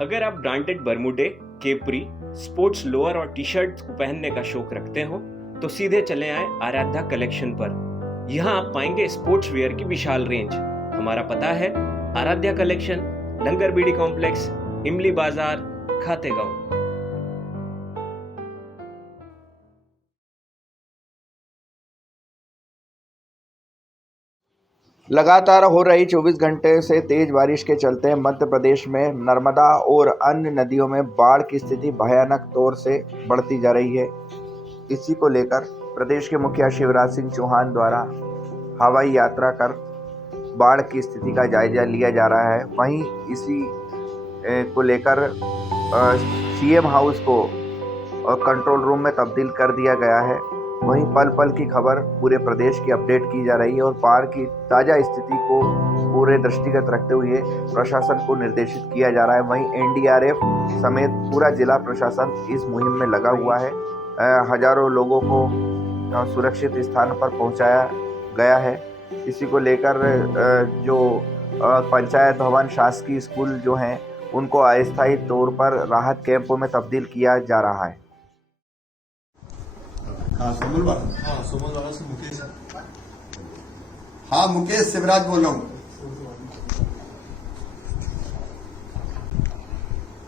अगर आप branded बरमूडे, capri, sports lower और टी शर्ट को पहनने का शौक रखते हो तो सीधे चले आए आराध्या कलेक्शन पर। यहाँ आप पाएंगे स्पोर्ट्स वेयर की विशाल रेंज। हमारा पता है आराध्या कलेक्शन, लंगर बीडी कॉम्प्लेक्स, इमली बाजार, खातेगांव। लगातार हो रही 24 घंटे से तेज बारिश के चलते मध्य प्रदेश में नर्मदा और अन्य नदियों में बाढ़ की स्थिति भयानक तौर से बढ़ती जा रही है। इसी को लेकर प्रदेश के मुखिया शिवराज सिंह चौहान द्वारा हवाई यात्रा कर बाढ़ की स्थिति का जायजा लिया जा रहा है। वहीं इसी को लेकर सीएम हाउस को कंट्रोल रूम में तब्दील कर दिया गया है। वहीं पल पल की खबर पूरे प्रदेश की अपडेट की जा रही है और बाढ़ की ताज़ा स्थिति को पूरे दृष्टिगत रखते हुए प्रशासन को निर्देशित किया जा रहा है। वहीं एनडीआरएफ समेत पूरा जिला प्रशासन इस मुहिम में लगा हुआ है। हजारों लोगों को सुरक्षित स्थान पर पहुंचाया गया है। इसी को लेकर जो पंचायत भवन, शासकीय स्कूल जो हैं उनको अस्थायी तौर पर राहत कैंपों में तब्दील किया जा रहा है। सोमल वाला से मुकेश। हाँ, मुकेश शिवराज बोल रहा हूँ।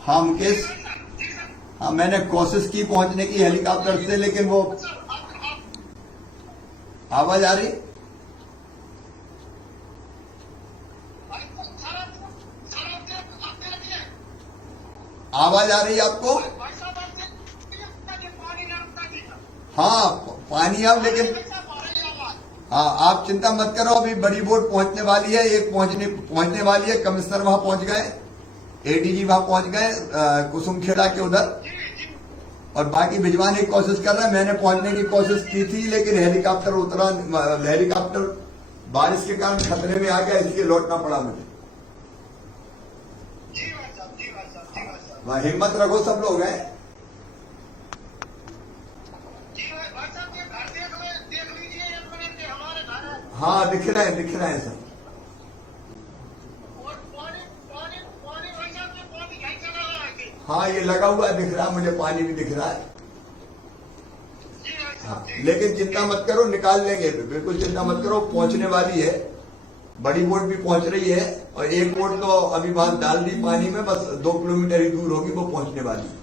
हाँ मुकेश, हाँ मैंने कोशिश की पहुंचने की हेलीकॉप्टर से, लेकिन वो आवाज आ रही। आवाज आ रही है आपको? हाँ पानी अब, लेकिन हाँ आप चिंता मत करो, अभी बड़ी बोट पहुंचने वाली है। एक पहुंचने वाली है। कमिश्नर वहां पहुंच गए, एडीजी वहां पहुंच गए कुसुमखेड़ा के उधर, और बाकी भिजवाने की कोशिश कर रहे हैं। मैंने पहुंचने की कोशिश की थी, लेकिन हेलीकॉप्टर उतरा, हेलीकॉप्टर बारिश के कारण खतरे में आ गया, इसलिए लौटना पड़ा मुझे। हिम्मत रखो सब लोग हैं। हाँ दिख रहे हैं सब। हाँ ये लगा हुआ दिख रहा है मुझे, पानी भी दिख रहा है। हाँ, लेकिन चिंता मत करो, निकाल लेंगे, बिल्कुल चिंता मत करो। पहुंचने वाली है, बड़ी बोट भी पहुंच रही है, और एक बोट तो अभी वहां डाल दी पानी में, बस 2 किलोमीटर ही दूर होगी, वो पहुंचने वाली है।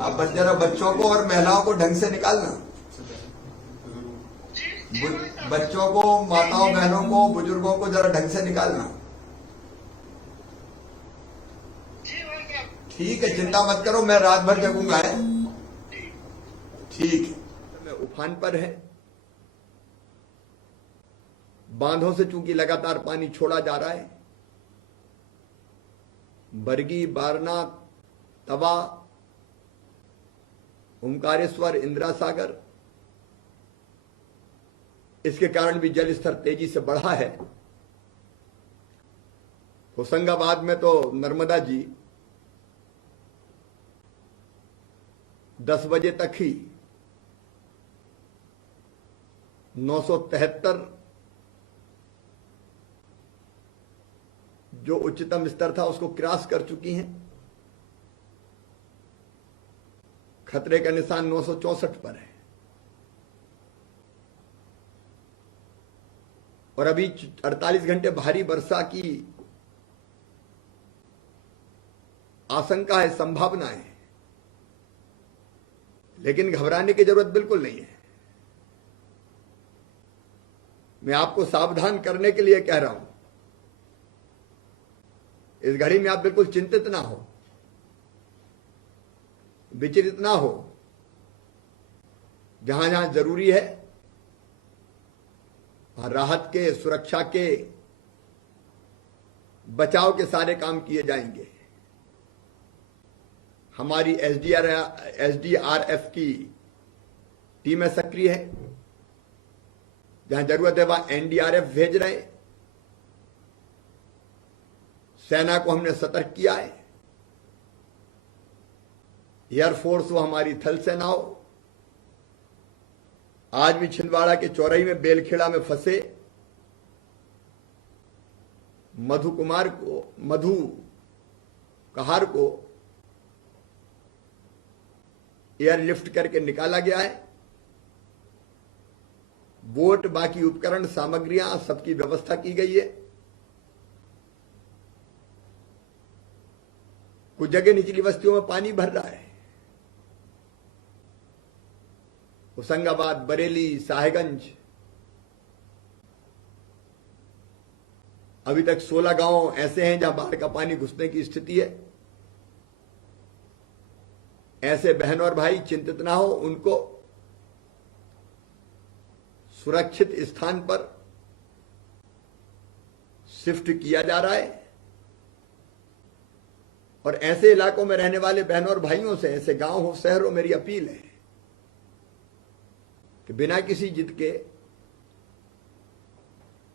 अब जरा बच्चों को और महिलाओं को ढंग से निकालना, बच्चों को, माताओं बहनों को, बुजुर्गों को जरा ढंग से निकालना। ठीक है, चिंता मत करो, मैं रात भर जगूंगा। ठीक है, उफान पर है। बांधों से चूंकि लगातार पानी छोड़ा जा रहा है, बरगी, बारना, तवा, ओंकारेश्वर, इंदिरा सागर, इसके कारण भी जल स्तर तेजी से बढ़ा है। होशंगाबाद में तो नर्मदा जी 10 बजे तक ही 973 जो उच्चतम स्तर था उसको क्रॉस कर चुकी हैं। खतरे का निशान 964 पर है, और अभी 48 घंटे भारी वर्षा की आशंका है, संभावना है, लेकिन घबराने की जरूरत बिल्कुल नहीं है। मैं आपको सावधान करने के लिए कह रहा हूं। इस घड़ी में आप बिल्कुल चिंतित ना हो, विचलित ना हो। जहां जहां जरूरी है राहत के, सुरक्षा के, बचाव के सारे काम किए जाएंगे। हमारी एसडीआरएफ की टीमें सक्रिय है। जहां जरूरत है वहां एनडीआरएफ भेज रहे हैं। सेना को हमने सतर्क किया है। एयरफोर्स हो, हमारी थल सेना हो। आज भी छिंदवाड़ा के चौरई में बेलखेड़ा में फंसे मधु कहार को एयरलिफ्ट करके निकाला गया है। बोट, बाकी उपकरण, सामग्रियां, सबकी व्यवस्था की गई है। कुछ जगह निचली बस्तियों में पानी भर रहा है। होशंगाबाद, बरेली, साहेबगंज, अभी तक 16 गांव ऐसे हैं जहां बाढ़ का पानी घुसने की स्थिति है। ऐसे बहन और भाई चिंतित ना हो, उनको सुरक्षित स्थान पर शिफ्ट किया जा रहा है। और ऐसे इलाकों में रहने वाले बहनों और भाइयों से, ऐसे गांव हो, शहर हो, मेरी अपील है कि बिना किसी जिद के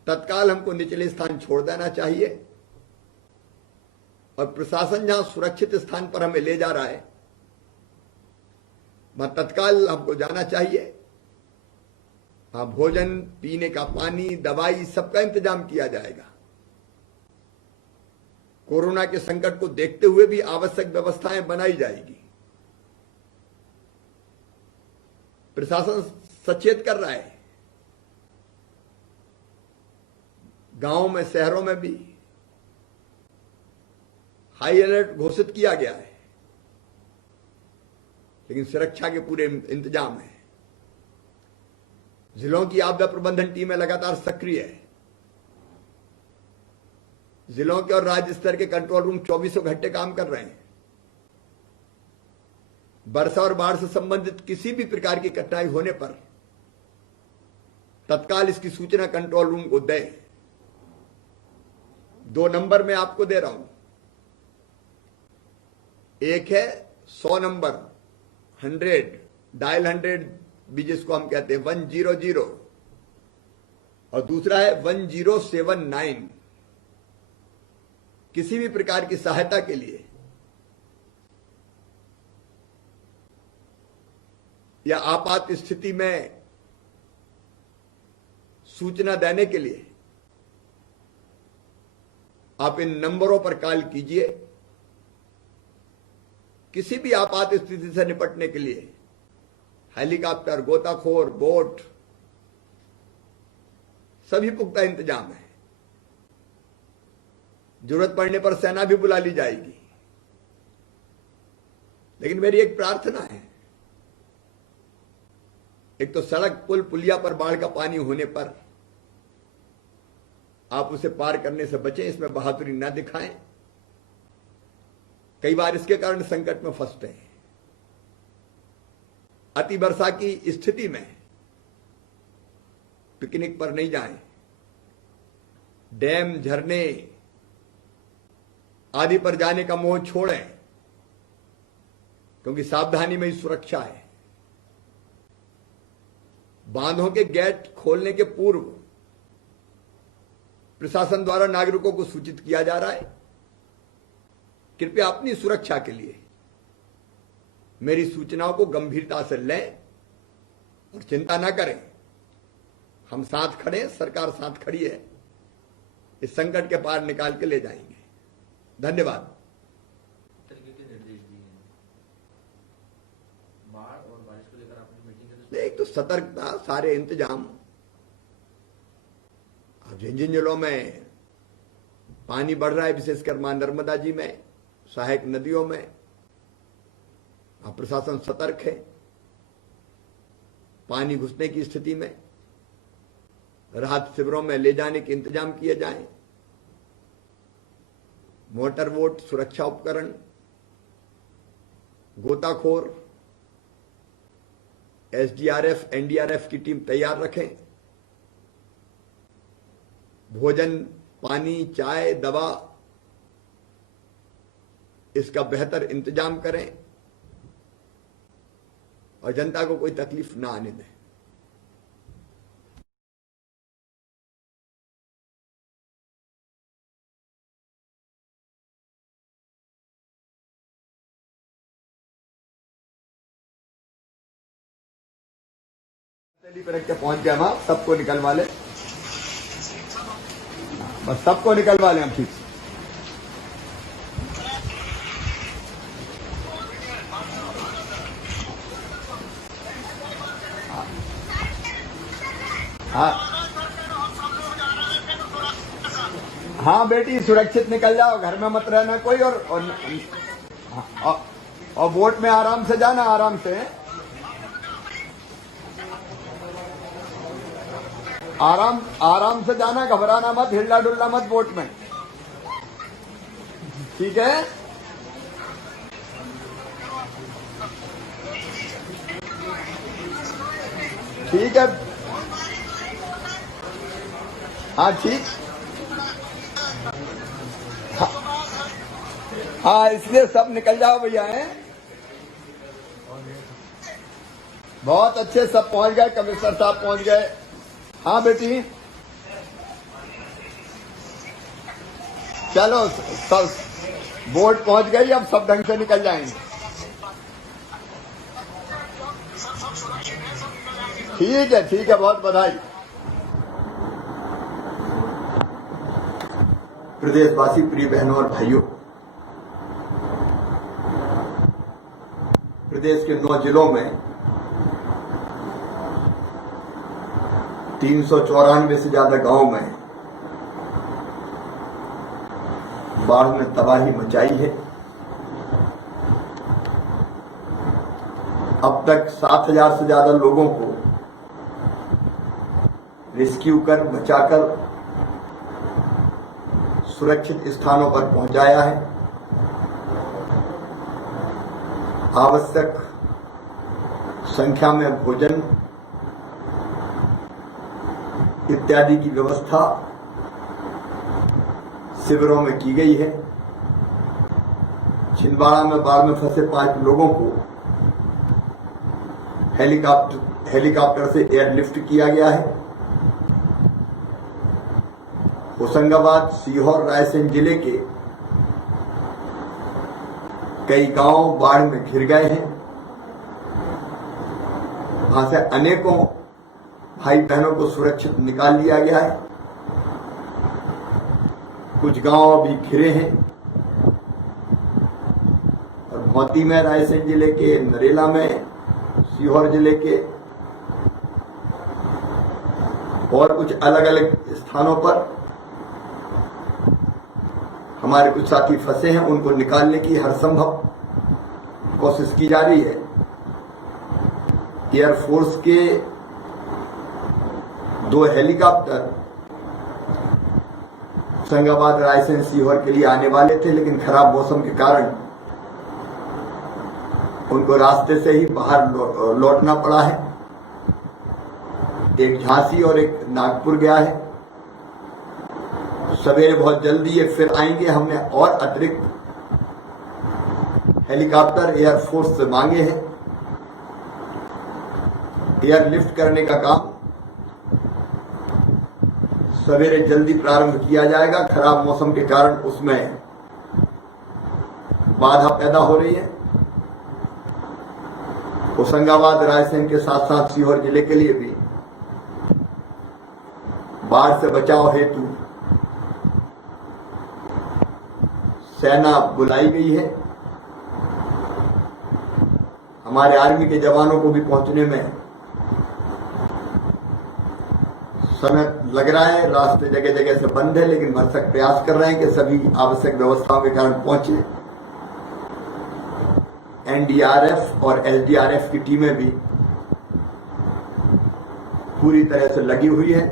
तत्काल हमको निचले स्थान छोड़ देना चाहिए और प्रशासन जहां सुरक्षित स्थान पर हमें ले जा रहा है वहां तत्काल हमको जाना चाहिए। वहां भोजन, पीने का पानी, दवाई, सबका इंतजाम किया जाएगा। कोरोना के संकट को देखते हुए भी आवश्यक व्यवस्थाएं बनाई जाएगी। प्रशासन सचेत कर रहा है। गांवों में, शहरों में भी हाई अलर्ट घोषित किया गया है, लेकिन सुरक्षा के पूरे इंतजाम हैं। जिलों की आपदा प्रबंधन टीमें लगातार सक्रिय है। जिलों के और राज्य स्तर के कंट्रोल रूम 24 घंटे काम कर रहे हैं। वर्षा और बाढ़ से संबंधित किसी भी प्रकार की कठिनाई होने पर तत्काल इसकी सूचना कंट्रोल रूम को दें। 2 नंबर मैं आपको दे रहा हूं। एक है 100 नंबर 100, डायल 100 भी जिसको हम कहते हैं 100, और दूसरा है 1079। किसी भी प्रकार की सहायता के लिए या आपात स्थिति में सूचना देने के लिए आप इन नंबरों पर कॉल कीजिए। किसी भी आपात स्थिति से निपटने के लिए हेलीकॉप्टर, गोताखोर, बोट, सभी पुख्ता इंतजाम है। जरूरत पड़ने पर सेना भी बुला ली जाएगी। लेकिन मेरी एक प्रार्थना है, एक तो सड़क, पुल, पुलिया पर बाढ़ का पानी होने पर आप उसे पार करने से बचें, इसमें बहादुरी ना दिखाएं। कई बार इसके कारण संकट में फंसते हैं। अति वर्षा की स्थिति में पिकनिक पर नहीं जाएं। डैम, झरने आदि पर जाने का मोह छोड़ें, क्योंकि सावधानी में ही सुरक्षा है। बांधों के गेट खोलने के पूर्व प्रशासन द्वारा नागरिकों को सूचित किया जा रहा है। कृपया अपनी सुरक्षा के लिए मेरी सूचनाओं को गंभीरता से लें और चिंता ना करें। हम साथ खड़े हैं, सरकार साथ खड़ी है। इस संकट के पार निकाल के ले जाएंगे। धन्यवाद। तरीके के निर्देश दिए हैं। बाढ़ और बारिश को लेकर आपने मीटिंग की? एक तो सतर्कता, सारे इंतजाम। अब जिन जिन जिलों में पानी बढ़ रहा है, विशेषकर मां नर्मदा जी में, सहायक नदियों में, अब प्रशासन सतर्क है। पानी घुसने की स्थिति में राहत शिविरों में ले जाने के इंतजाम किए जाएं। मोटर बोट, सुरक्षा उपकरण, गोताखोर, एसडीआरएफ, एनडीआरएफ की टीम तैयार रखें। भोजन, पानी, चाय, दवा, इसका बेहतर इंतजाम करें और जनता को कोई तकलीफ ना आने दें। पर पहुंच गया वहां, सबको निकलवा ले। बस सबको निकलवा लें हम ठीक से। हाँ हाँ बेटी, सुरक्षित निकल जाओ, घर में मत रहना कोई। और बोट में आराम से जाना, आराम से, आराम से जाना, घबराना मत, हिलना डुलना मत बोट में, ठीक है? ठीक है, हाँ ठीक, हाँ इसलिए सब निकल जाओ भैया। हैं बहुत अच्छे, सब पहुंच गए, कमिश्नर साहब पहुंच गए। हाँ बेटी चलो, सब बोट पहुंच गई, अब सब ढंग से निकल जाएंगे। ठीक है, बहुत बधाई। प्रदेशवासी, प्रिय बहनों और भाइयों, प्रदेश के 9 जिलों में 394 से ज्यादा गांव में बाढ़ ने तबाही मचाई है। अब तक 7,000 से ज्यादा लोगों को रेस्क्यू कर, बचाकर सुरक्षित स्थानों पर पहुंचाया है। आवश्यक संख्या में भोजन इत्यादि की व्यवस्था शिविरों में की गई है। छिंदवाड़ा में बाढ़ में फंसे 5 लोगों को हेलीकॉप्टर से एयरलिफ्ट किया गया है। होशंगाबाद, सीहोर, रायसेन जिले के कई गांव बाढ़ में घिर गए हैं। वहां से अनेकों भाई बहनों को सुरक्षित निकाल लिया गया है। कुछ गांव अभी घिरे हैं और भौती में, रायसेन जिले के, नरेला में, सीहोर जिले के और कुछ अलग अलग स्थानों पर हमारे कुछ साथी फंसे हैं। उनको निकालने की हर संभव कोशिश की जा रही है। एयरफोर्स के 2 हेलीकॉप्टर होशंगाबाद, रायसेन, सीहोर के लिए आने वाले थे, लेकिन खराब मौसम के कारण उनको रास्ते से ही बाहर लौटना पड़ा है। एक झांसी और एक नागपुर गया है। सवेरे बहुत जल्दी ये फिर आएंगे। हमने और अतिरिक्त हेलीकॉप्टर एयरफोर्स से मांगे हैं। एयरलिफ्ट करने का काम सवेरे जल्दी प्रारंभ किया जाएगा। खराब मौसम के कारण उसमें बाधा पैदा हो रही है। होशंगाबाद, रायसेन के साथ साथ सीहोर जिले के लिए भी बाढ़ से बचाव हेतु सेना बुलाई गई है। हमारे आर्मी के जवानों को भी पहुंचने में समय लग रहा है। रास्ते जगह जगह से बंद है, लेकिन भरसक प्रयास कर रहे हैं कि सभी आवश्यक व्यवस्थाओं के कारण पहुंचे। एनडीआरएफ और एसडीआरएफ की टीमें भी पूरी तरह से लगी हुई है।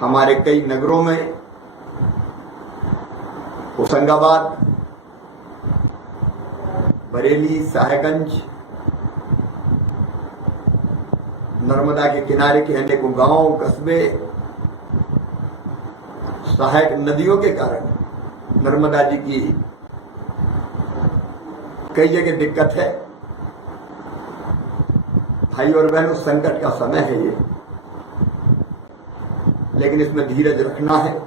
हमारे कई नगरों में, होशंगाबाद, बरेली, साहेबगंज, नर्मदा के किनारे के अनेकों गांव, कस्बे, सहायक नदियों के कारण नर्मदा जी की कई जगह दिक्कत है। भाई और बहनों, संकट का समय है ये, लेकिन इसमें धीरज रखना है।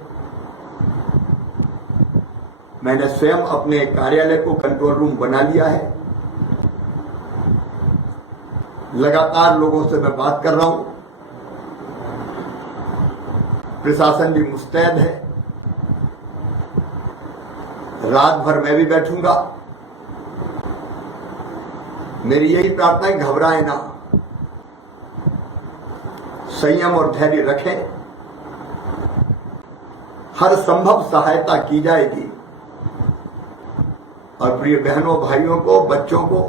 मैंने स्वयं अपने कार्यालय को कंट्रोल रूम बना लिया है। लगातार लोगों से मैं बात कर रहा हूं। प्रशासन भी मुस्तैद है। रात भर मैं भी बैठूंगा। मेरी यही प्रार्थना है, घबराएं ना, संयम और धैर्य रखें। हर संभव सहायता की जाएगी और प्रिय बहनों, भाइयों को, बच्चों को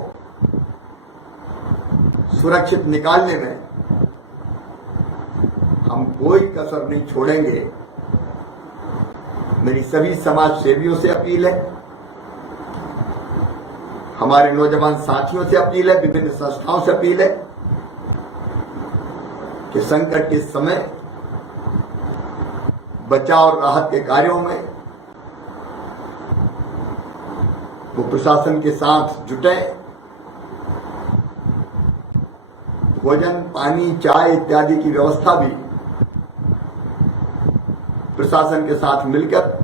सुरक्षित निकालने में हम कोई कसर नहीं छोड़ेंगे। मेरी सभी समाज सेवियों से अपील है, हमारे नौजवान साथियों से अपील है, विभिन्न संस्थाओं से अपील है कि संकट के समय बचाव और राहत के कार्यों में वो प्रशासन के साथ जुटे। भोजन, पानी, चाय इत्यादि की व्यवस्था भी प्रशासन के साथ मिलकर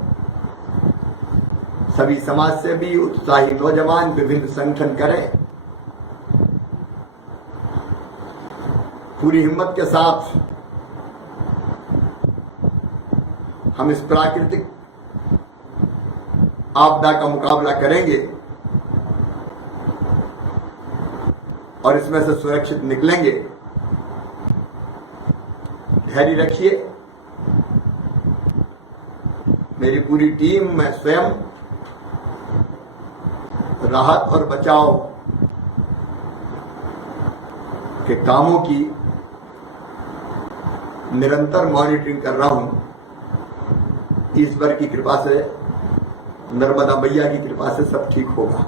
सभी समाज सेवी, उत्साही नौजवान, विभिन्न संगठन करें। पूरी हिम्मत के साथ हम इस प्राकृतिक आपदा का मुकाबला करेंगे और इसमें से सुरक्षित निकलेंगे। धैर्य रखिए। मेरी पूरी टीम, मैं स्वयं राहत और बचाव के कामों की निरंतर मॉनिटरिंग कर रहा हूं। ईश्वर की कृपा से, नर्मदा मैया की कृपा से सब ठीक होगा।